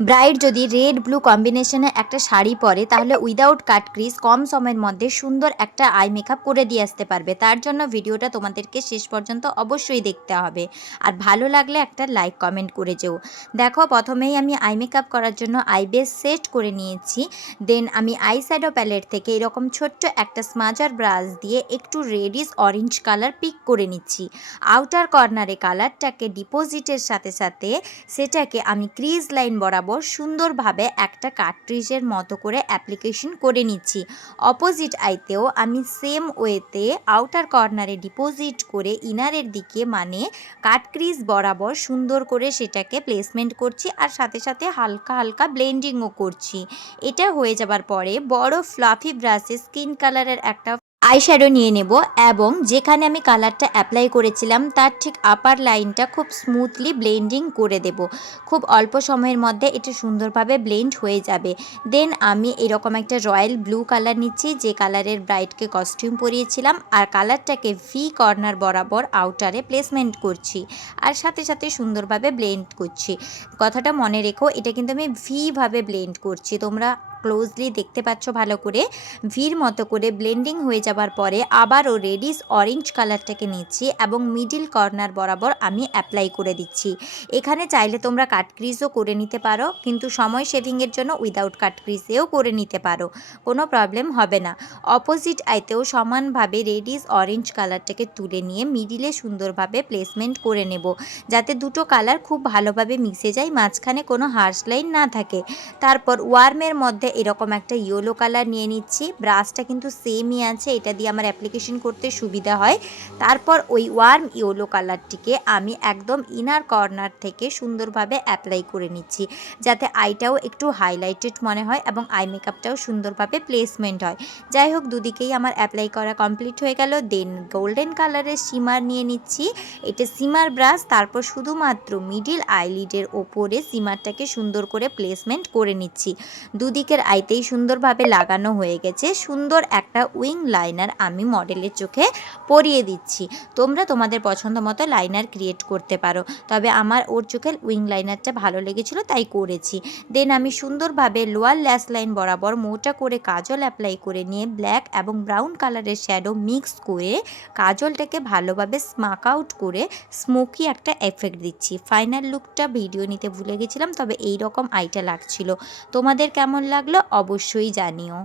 Bride যদি red blue কম্বিনেশনে একটা শাড়ি পরে তাহলে উইদাউট কাট ক্রিজ কম সময়ের মধ্যে সুন্দর একটা আই মেকআপ করে দিয়ে আসতে পারবে। তার জন্য ভিডিওটা তোমাদেরকে শেষ পর্যন্ত অবশ্যই দেখতে হবে, আর ভালো লাগলে একটা লাইক কমেন্ট করে যেও। দেখো, প্রথমেই আমি আই মেকআপ করার জন্য আই বেস সেট করে নিয়েছি। দেন আমি আই শ্যাডো প্যালেট থেকে এরকম ছোট্ট একটা স্মাজার ব্রাশ দিয়ে একটু রেডিশ অরেঞ্জ কালার পিক করে নিচ্ছি। আউটার কর্নারে কালারটাকে ডিপোজিটের সাথে সাথে সেটাকে আমি ক্রিজ লাইন বরাবর সুন্দরভাবে একটা কাট্রিজের মতো করে অ্যাপ্লিকেশন করে নিচ্ছি। অপোজিট আইতেও আমি সেম ওয়েতে আউটার কর্নারে ডিপোজিট করে ইনারের দিকে মানে কাট ক্রিজ বরাবর সুন্দর করে সেটাকে প্লেসমেন্ট করছি, আর সাথে সাথে হালকা হালকা ব্লেন্ডিংও করছি। এটা হয়ে যাবার পরে বড় ফ্লাফি ব্রাশে স্কিন কালারের একটা আইশ্যাডো নিয়ে নেব এবং যেখানে আমি কালারটা অ্যাপ্লাই করেছিলাম তার ঠিক আপার লাইনটা খুব স্মুথলি ব্লেন্ডিং করে দেব। খুব অল্প সময়ের মধ্যে এটা সুন্দরভাবে ব্লেন্ড হয়ে যাবে। দেন আমি এরকম একটা রয়্যাল ব্লু কালার নিচ্ছি, যে কালারের ব্রাইডকে কস্টিউম পরিয়েছিলাম, আর কালারটাকে ভি কর্নার বরাবর আউটারে প্লেসমেন্ট করছি, আর সাথে সাথে সুন্দরভাবে ব্লেন্ড করছি। কথাটা মনে রেখো, এটা কিন্তু আমি ভিভাবে ব্লেন্ড করছি, তোমরা ক্লোজলি দেখতে পাচ্ছ ভালো করে। ভির মতো করে ব্লেন্ডিং হয়ে যাবার পরে আবারও রেডিশ অরেঞ্জ কালারটাকে নিচ্ছি এবং মিডিল কর্নার বরাবর আমি অ্যাপ্লাই করে দিচ্ছি। এখানে চাইলে তোমরা কাট ক্রিজও করে নিতে পারো, কিন্তু সময় সেভিংয়ের জন্য উইদাউট কাট ক্রিজেও করে নিতে পারো, কোনো প্রবলেম হবে না। অপোজিট আইতেও সমানভাবে রেডিশ অরেঞ্জ কালারটাকে তুলে নিয়ে মিডিলে সুন্দরভাবে প্লেসমেন্ট করে নেব, যাতে দুটো কালার খুব ভালোভাবে মিশে যায়, মাঝখানে কোনো হার্শ লাইন না থাকে। তারপর ওয়ার্মের মধ্যে এরকম একটা ইয়েলো কালার নিয়ে নিচ্ছি। ব্রাশটা কিন্তু সেমই আছে, এটা দিয়ে আমার অ্যাপ্লিকেশন করতে সুবিধা হয়। তারপর ওই ওয়ার্ম ইয়েলো কালারটিকে আমি একদম ইনার কর্নার থেকে সুন্দরভাবে অ্যাপ্লাই করে নিচ্ছি, যাতে আইটাও একটু হাইলাইটেড মনে হয় এবং আই মেকআপটাও সুন্দরভাবে প্লেসমেন্ট হয়। যাই হোক, দুদিকেই আমার অ্যাপ্লাই করা কমপ্লিট হয়ে গেল। দেন গোল্ডেন কালারের শিমার নিয়ে নিচ্ছি, এটা শিমার ব্রাশ। তারপর শুধুমাত্র মিডিল আইলিডের ওপরে শিমারটাকে সুন্দর করে প্লেসমেন্ট করে নিচ্ছি। দুদিকের আইতেই সুন্দরভাবে লাগানো হয়ে গেছে। সুন্দর একটা উইং লাইনার আমি মডেলের চোখে পরিয়ে দিচ্ছি। তোমরা তোমাদের পছন্দ মতো লাইনার ক্রিয়েট করতে পারো, তবে আমার ওর চোখের উইং লাইনারটা ভালো লেগেছিল তাই করেছি। দেন আমি সুন্দরভাবে লোয়ার ল্যাশ লাইন বরাবর মোটা করে কাজল অ্যাপ্লাই করে নিয়ে ব্ল্যাক এবং ব্রাউন কালারের শ্যাডো মিক্স করে কাজলটাকে ভালোভাবে স্মাক আউট করে স্মোকি একটা এফেক্ট দিচ্ছি। ফাইনাল লুকটা ভিডিও নিতে ভুলে গেছিলাম, তবে এই রকম আইটা লাগছিল। তোমাদের কেমন লাগলো অবশ্যই জানিও।